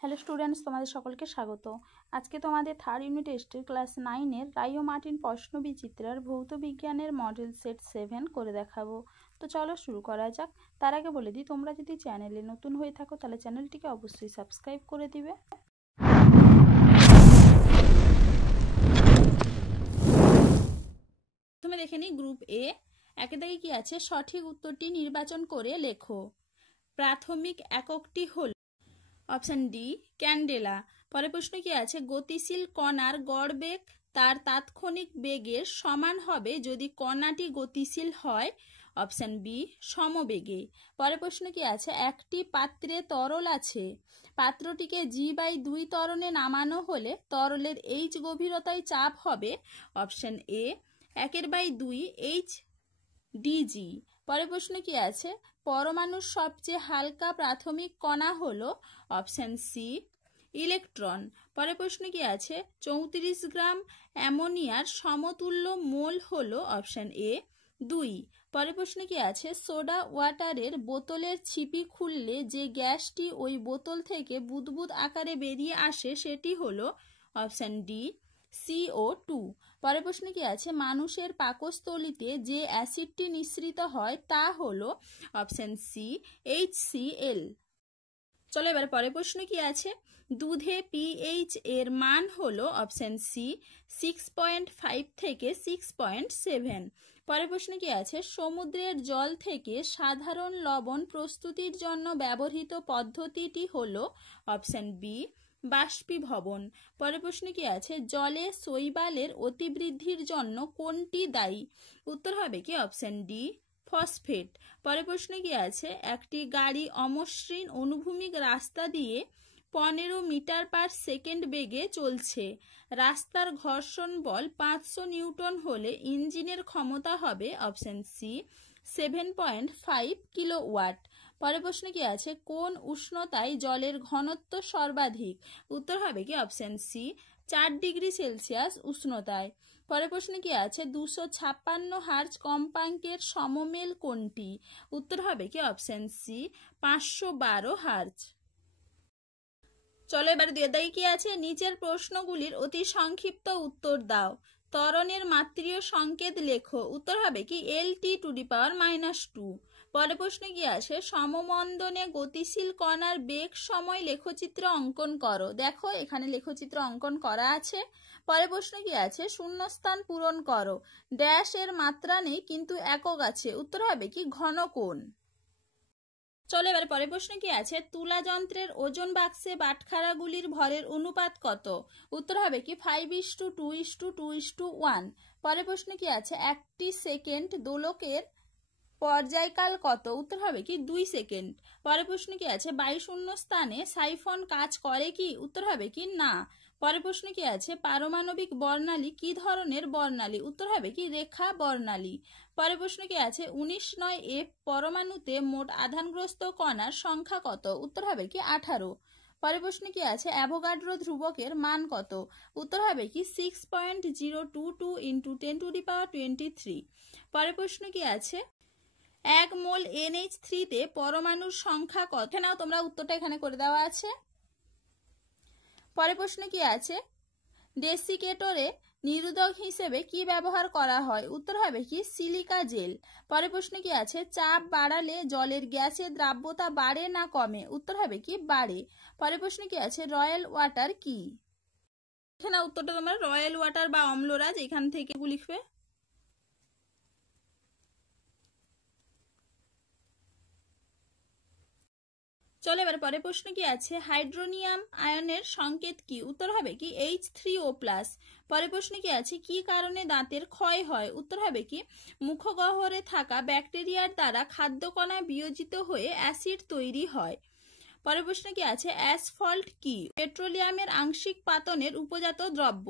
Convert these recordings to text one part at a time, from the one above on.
Hello students, তোমাদের সকলকে স্বাগত। আজকে তোমাদের থার্ড ইউনিট টেস্টের ক্লাস 9-এর রাইও মার্টিন প্রশ্ন বিচিত্রার ভৌত বিজ্ঞানের মডেল সেট 7 করে দেখাবো। তো চলো শুরু করা যাক। তার আগে বলে দিই, তোমরা যদি চ্যানেলে নতুন হয়ে থাকো তাহলে চ্যানেলটিকে অবশ্যই সাবস্ক্রাইব করে দিবে। প্রথমে দেখে নিই গ্রুপ এ। একে দেখে কি আছে, সঠিক উত্তরটি নির্বাচন করে লেখো। প্রাথমিক এককটি হল অপশন ডি ক্যান্ডেলা। পরে প্রশ্ন কি আছে, গতিশীল কণার গড় বেগ তার তাৎক্ষণিক বেগের সমান হবে যদি কণাটি গতিশীল হয়। অপশন বি সমবেগে। পরে প্রশ্ন কি আছে, একটি পাত্রে তরল আছে, পাত্রটিকে G/2 ত্বরণে নামানো হলে তরলের H গভীরতায় চাপ হবে। Option A 1/2 HdG। পরে প্রশ্ন কি আছে, পরমাণুর সবচেয়ে হালকা প্রাথমিক কণা হলো। Option C electron. পরে প্রশ্ন কি আছে, 34 গ্রাম অ্যামোনিয়ার সমতুল্য মোল হলো। Option A 2। পরে প্রশ্ন কি আছে, সোডা ওয়াটারের বোতলের ছিপি খুললে যে গ্যাসটি ওই বোতল থেকে বুদবুদ আকারে বেরিয়ে আসে সেটি হলো। Option D CO2। পরের প্রশ্ন কি আছে, মানুষের পাকস্থলীতে যে অ্যাসিডটি নিঃসৃত হয় তা হলো। Option C HCl। চলো এবার পরের প্রশ্ন কি আছে, দুধে pH এর মান হলো। অপশন সি 6.5 থেকে 6.7। পরের প্রশ্ন কি আছে, সমুদ্রের জল থেকে সাধারণ লবণ প্রস্তুতির জন্য ব্যবহৃত পদ্ধতিটি হলো। অপশন বি বাষ্পীভবন। পরের প্রশ্ন কি আছে, জলে শৈবালের অতিবৃদ্ধির জন্য কোনটি দায়ী? উত্তর হবে কি অপশন ডি ফসফেট। পরের প্রশ্ন কি আছে, একটি গাড়ি অমসৃণ অনুভূমিক রাস্তা দিয়ে 15 মিটার পার সেকেন্ড বেগে চলছে, রাস্তার ঘর্ষণ বল 500 নিউটন হলে ইঞ্জিনের ক্ষমতা হবে। Option C 7.5 kilowatt. পরের প্রশ্ন কি আছে, কোন উষ্ণতায় জলের ঘনত্ব সর্বাধিক? উত্তর হবে কি অপশন সি 4 ডিগ্রি সেলসিয়াস উষ্ণতায়। পরের প্রশ্ন কি আছে, 256 হার্জ কম্পাঙ্কের সমমেল কোনটি? উত্তর হবে কি অপশন সি 512 হার্জ। চলো এবার দিয়ে কি আছে, নিচের প্রশ্নগুলির অতি সংক্ষিপ্ত উত্তর দাও। ত্বরণের মাত্রীয় সংকেত লেখো। উত্তর হবে কি L(T⁻²). পরের প্রশ্ন কি আছে, সমমন্দনে গতিশীল কণার বেগ সময় লেখচিত্র অঙ্কন করো। দেখো এখানে লেখচিত্র অঙ্কন করা আছে। পরের প্রশ্ন কি আছে, শূন্যস্থান পূরণ করো। ড্যাশ এর মাত্রা নেই কিন্তু একক আছে। উত্তর হবে কি ঘনকোণ। চলো এবার পরের প্রশ্ন কি আছে, তুলা যন্ত্রের ওজন বাক্সে বাটখারাগুলির ভরের অনুপাত কত? উত্তর হবে কি 5:2:2:1। পরের প্রশ্ন কি আছে, একটি সেকেন্ড দোলকের পর্যায়কাল কত? উত্তর হবে কি 2 সেকেন্ড। পরের প্রশ্ন কি আছে, বায়ুশূন্য স্থানে সাইফন কাজ করে কি? উত্তর হবে কি না। পরের প্রশ্ন কি আছে, পারমাণবিক বর্ণালী কি ধরনের বর্ণালী? উত্তর হবে কি রেখা বর্ণালী। পরের প্রশ্ন কি আছে, 19(9F) পরমাণুতে মোট আধানগ্রস্ত কণার সংখ্যা কত? উত্তর হবে কি 18। পরের প্রশ্ন কি আছে, অ্যাভোগাড্রো ধ্রুবকের মান কত? উত্তর হবে কি 6.022 × 10⁻23। পরের প্রশ্ন কি আছে, 1 মোল NH3 তে পরমাণুর সংখ্যা কত? নাও তোমরা উত্তরটা এখানে করে দেওয়া আছে। পরের প্রশ্ন কি আছে, ডেসিকেটরে নিরোধক হিসেবে কি ব্যবহার করা হয়? উত্তর হবে কি সিলিকা জেল। পরের প্রশ্ন কি আছে, চাপ বাড়ালে জলের গ্যাসের দ্রাব্যতা বাড়ে না কমে? উত্তর হবে কি বাড়ে। পরের প্রশ্ন কি আছে, রয়্যাল ওয়াটার কি? এখানে উত্তরটা তোমরা রয়্যাল ওয়াটার বা অম্লরাজ এখান থেকে লিখবে। চলো এবার পরের প্রশ্ন কি আছে, হাইড্রোনিয়াম আয়নের সংকেত কি? উত্তর হবে কি H3O+। পরের প্রশ্ন কি আছে, কি কারণে দাঁতের ক্ষয় হয়? উত্তর হবে কি মুখগহ্বরে থাকা ব্যাকটেরিয়ার দ্বারা খাদ্যকণা বিয়োজিত হয়ে অ্যাসিড তৈরি হয়। পরের প্রশ্ন কি আছে, অ্যাসফল্ট কি? পেট্রোলিয়ামের আংশিক পাতনের উপজাত দ্রব্য।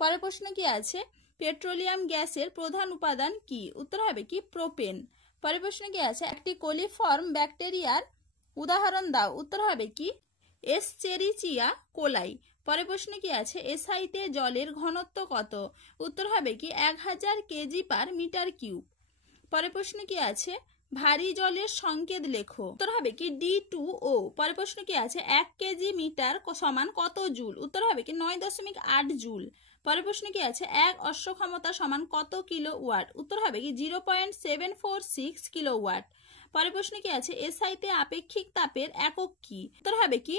পরের প্রশ্ন কি আছে, পেট্রোলিয়াম গ্যাসের প্রধান উপাদান কি? উত্তর হবে কি প্রোপেন। পরের প্রশ্ন কি আছে, একটি কোলিফর্ম ব্যাকটেরিয়ার উদাহরণ দাও। উত্তর হবে কি এসচেরিচিয়া কোলাই। পরের প্রশ্ন কি আছে, এসআইতে জলের ঘনত্ব কত? উত্তর হবে কি 1000 kg/m3। পরের প্রশ্ন কি আছে, ভারী জলের সংকেত লেখো। উত্তর হবে কি D2O। পরের প্রশ্ন কি আছে 1 কেজি মিটার সমান কত জুল? উত্তর হবে কি 9.8 জুল। পরের প্রশ্ন কি আছে 1 অশ্ব ক্ষমতা সমান কত কিলোওয়াট? উত্তর হবে কি 0.746 কিলোওয়াট। পরের প্রশ্ন কি আছে এসআইতে আপেক্ষিক তাপের একক কি? উত্তর হবে কি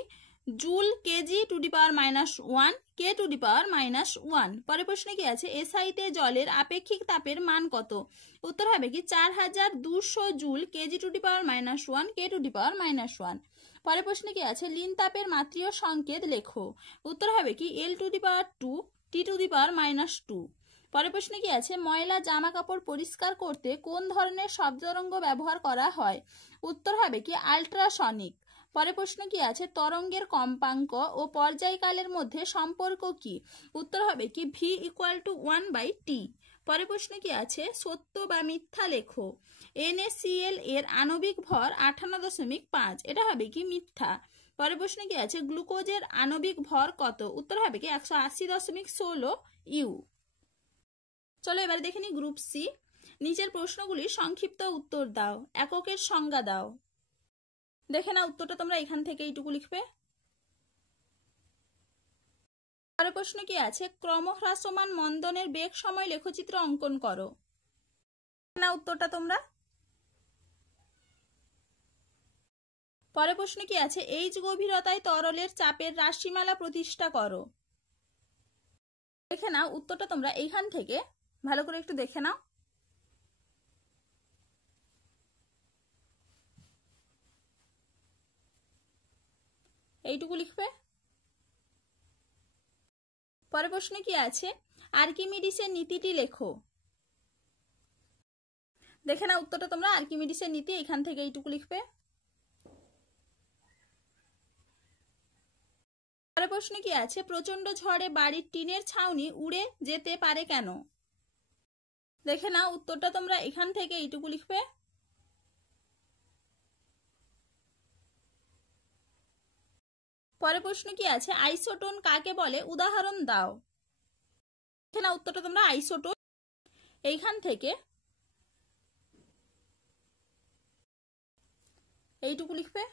joule KG to the power -1 K to the power -1। পরের প্রশ্ন কি আছে এসআইতে জলের আপেক্ষিক তাপের মান কত? উত্তর হবে কি 4200 joule KG to the power -1 K to the power -1। পরের প্রশ্ন কি আছে লিন তাপের মাত্রীয় সংকেত লেখো। উত্তর হবে কি L to the power 2 T to the power -2। পরের প্রশ্ন কি আছে ময়লা জামা কাপড় পরিষ্কার করতে কোন ধরনের শব্দ তরঙ্গ ব্যবহার করা হয়? উত্তর হবে কি আল্ট্রাসনিক। পরের প্রশ্ন কি আছে তরঙ্গের কম্পাঙ্ক ও পর্যায়কালের মধ্যে সম্পর্ক কি? উত্তর হবে কি V = 1/T। পরের প্রশ্ন কি আছে সত্য বা মিথ্যা লেখো। NaCl এর আণবিক ভর 58.5, এটা হবে কি মিথ্যা। পরের প্রশ্ন কি আছে গ্লুকোজের আণবিক ভর কত? উত্তর হবে কি 180.16 ইউ। চলো এবারে দেখে নি গ্রুপ সি। নিচের প্রশ্নগুলির সংক্ষিপ্ত উত্তর দাও, এককের সংজ্ঞা দাও। দেখে না উত্তরটা তোমরা এখান থেকে এইটুকু লিখবে। পরের প্রশ্ন কি আছে ক্রমহ্রাসমান মন্দনের বেগ সময় লেখচিত্র অঙ্কন করো। না উত্তরটা তোমরা। পরের প্রশ্ন কি আছে এইচ গভীরতায় তরলের চাপের রাশিমালা প্রতিষ্ঠা করো। দেখে নাও উত্তরটা তোমরা এইখান থেকে ভালো করে একটু দেখে নাও। এইটুকু লিখবে। পরের প্রশ্ন কি আছে আর্কিমিডিসের নীতিটি লেখো। দেখে নাও উত্তরটা তোমরা আর্কিমিডিসের নীতি এখান থেকে এইটুকু লিখবে। পরের প্রশ্ন কি আছে প্রচন্ড ঝড়ে বাড়ির টিনের ছাউনি উড়ে যেতে পারে কেন? দেখে নাও উত্তরটা তোমরা এখান থেকে এইটুকু লিখবে। পরের প্রশ্ন কি আছে আইসোটোন কাকে বলে উদাহরণ দাও। দেখে নাও উত্তরটা তোমরা আইসোটোন এইখান থেকে এইটুকু লিখবে।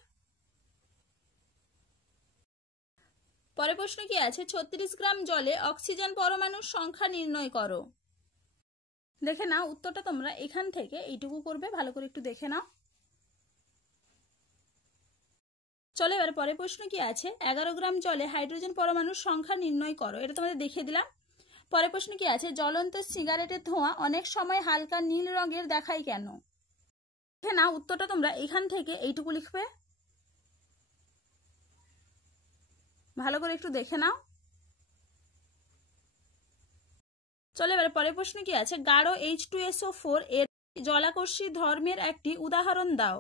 পরের প্রশ্ন কি আছে 36 গ্রাম জলে অক্সিজেন পরমাণুর সংখ্যা নির্ণয় করো। দেখে নাও উত্তরটা তোমরা এখান থেকে এইটুকু করবে, ভালো করে একটু দেখে নাও। চলো এবার পরের প্রশ্ন কি আছে 11 গ্রাম জলে হাইড্রোজেন পরমাণুর সংখ্যা নির্ণয় করো, এটা তোমাদের দেখিয়ে দিলাম। পরের প্রশ্ন কি আছে জ্বলন্ত সিগারেটের ধোঁয়া অনেক সময় হালকা নীল রঙের দেখায় কেন? দেখে নাও উত্তরটা তোমরা এখান থেকে এইটুকু লিখবে, ভালো করে একটু দেখে নাও। চলো এবার পরের প্রশ্ন কি আছে গাঢ় H2SO4 এর জলাকর্ষী ধর্মের একটি উদাহরণ দাও।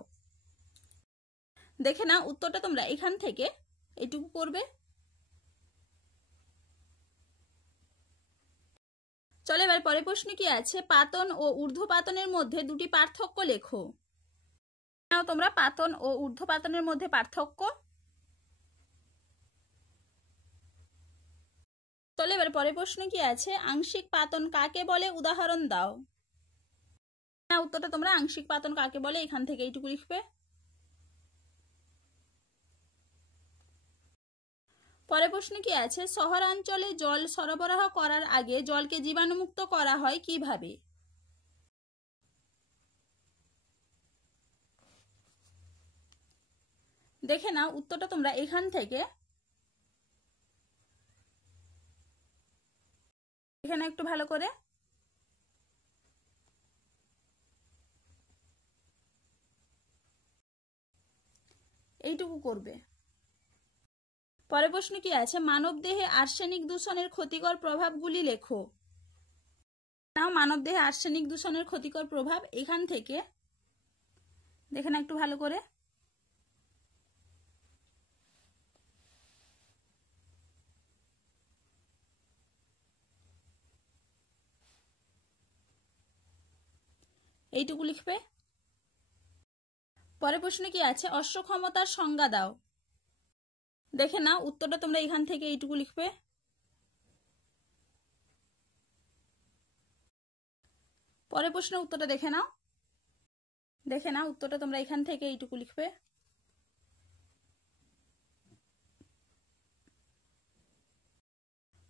দেখে নাও উত্তরটা তোমরা এখান থেকে এইটুকু করবে। চলো এবার পরের প্রশ্ন কি আছে পাতন ও ঊর্ধ্বপাতনের মধ্যে দুটি পার্থক্য লেখো। নাও তোমরা পাতন ও ঊর্ধ্বপাতনের মধ্যে পার্থক্য। চলো এবার পরের প্রশ্ন কি আছে আংশিক পাতন কাকে বলে উদাহরণ দাও। না উত্তরটা তোমরা আংশিক পাতন কাকে বলে এখান থেকে এইটুকু লিখবে। পরের প্রশ্ন কি আছে শহরাঞ্চলে জল সরবরাহ করার আগে জলকে জীবাণুমুক্ত করা হয় কিভাবে? দেখে নাও উত্তরটা তোমরা এখান থেকে এখানে একটু ভালো করে এইটুকু করবে। পরের প্রশ্ন কি আছে মানবদেহে আর্সেনিক দূষণের ক্ষতিকর প্রভাবগুলি লেখো। নাও মানবদেহে আর্সেনিক দূষণের ক্ষতিকর প্রভাব এখান থেকে দেখে না একটু ভালো করে। এইটুকু লিখবে। পরের প্রশ্ন কি আছে অশ্ব ক্ষমতার সংজ্ঞা দাও। দেখে নাও উত্তরটা তোমরা এখান থেকে এইটুকু লিখবে। পরের প্রশ্নের উত্তরটা দেখে নাও। দেখে নাও উত্তরটা তোমরা এখান থেকে এইটুকু লিখবে।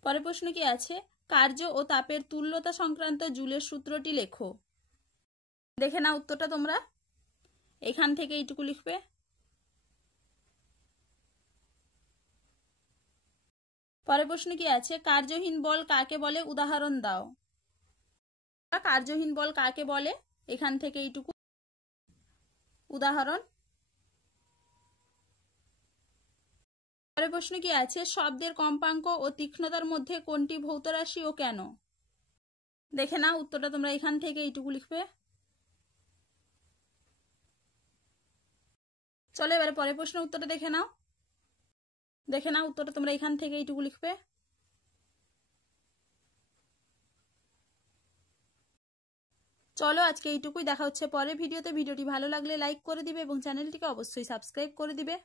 পরের প্রশ্ন কি আছে, কার্য ও তাপের তুল্যতা সংক্রান্ত জুলের সূত্রটি লেখো। দেখে নাও উত্তরটা তোমরা এখান থেকে এইটুকু লিখবে। পরের প্রশ্ন কি আছে, কার্যহীন বল কাকে বলে, উদাহরণ দাও। কার্যহীন বল কাকে বলে, এখান থেকে এইটুকু উদাহরণ। পরের প্রশ্ন কি আছে, শব্দের কম্পাঙ্ক ও তীক্ষ্ণতার মধ্যে কোনটি ভৌত রাশি ও কেন। দেখে নাও উত্তরটা তোমরা এখান থেকে এইটুকু লিখবে। চলো এবারে পরের প্রশ্নের উত্তরটা দেখে নাও। দেখে নাও উত্তরটা তোমরা এখান থেকে এইটুকু লিখবে। চলো আজকে এইটুকুই, দেখা হচ্ছে পরের ভিডিওতে। ভিডিওটি ভালো লাগলে লাইক করে দিবে এবং চ্যানেলটিকে অবশ্যই সাবস্ক্রাইব করে দিবে।